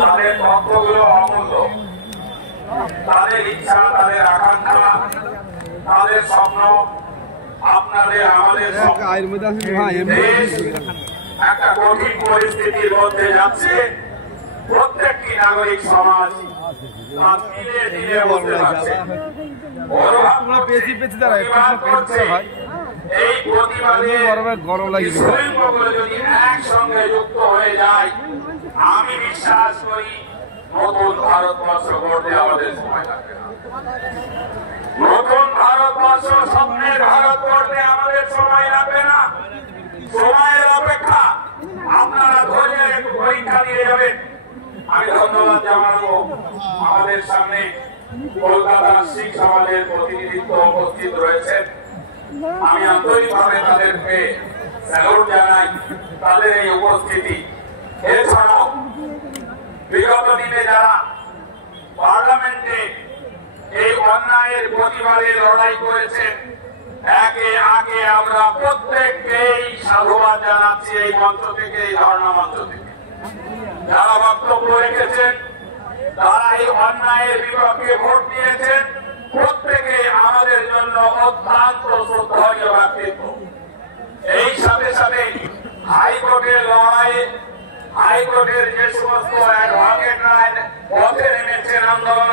তাদের তথ্যগুলো অমূল্য, তাদের ইচ্ছা, তাদের আকাঙ্ক্ষা, তাদের স্বপ্ন আপনাদের আমাদের দেশ একটা কঠিন পরিস্থিতির মধ্যে যাচ্ছে। প্রত্যেকটি নাগরিক সমাজ দিনে দিনে বলতে পারছে এই প্রতিবাদে যদি একসঙ্গে যুক্ত হয়ে যায়, আমি বিশ্বাস করি নতুন ভারতবর্ষ গড়তে আমাদের সময় লাগবে না। নতুন ভারতবর্ষ, স্বপ্নের ভারত গড়তে আমাদের সময় লাগবে না। সময়ের অপেক্ষা আপনারা ধরে একটু পরীক্ষা দিয়ে যাবেন। আমি ধন্যবাদ জানাবো আমাদের সামনে কলকাতার শিখ সমাজের প্রতিনিধিত্ব উপস্থিত রয়েছেন। আমি আন্তরিকভাবে তাদেরকে স্যালুট জানাই তাদের এই উপস্থিতি। এছাড়াও বিগত দিনে যারা পার্লামেন্টে এই অন্যায়ের প্রতিবাদে লড়াই করেছেন, একে আগে আমরা প্রত্যেককেই সাধুবাদ জানাচ্ছি এই মঞ্চ থেকে, এই ধর্ণা মঞ্চ থেকে। যারা বক্তব্য রেখেছেন, তারা এই অন্যায়ের বিপক্ষে ভোট দিয়েছেন, প্রত্যেকে আমাদের জন্য অত্যন্ত শ্রদ্ধনীয় ব্যক্তিত্ব। এই সাথে সাথে হাইকোর্টের লড়াইয়ে, হাইকোর্টের যে সমস্ত অ্যাডভোকেটরা পথে নেমেছেন আন্দোলনে,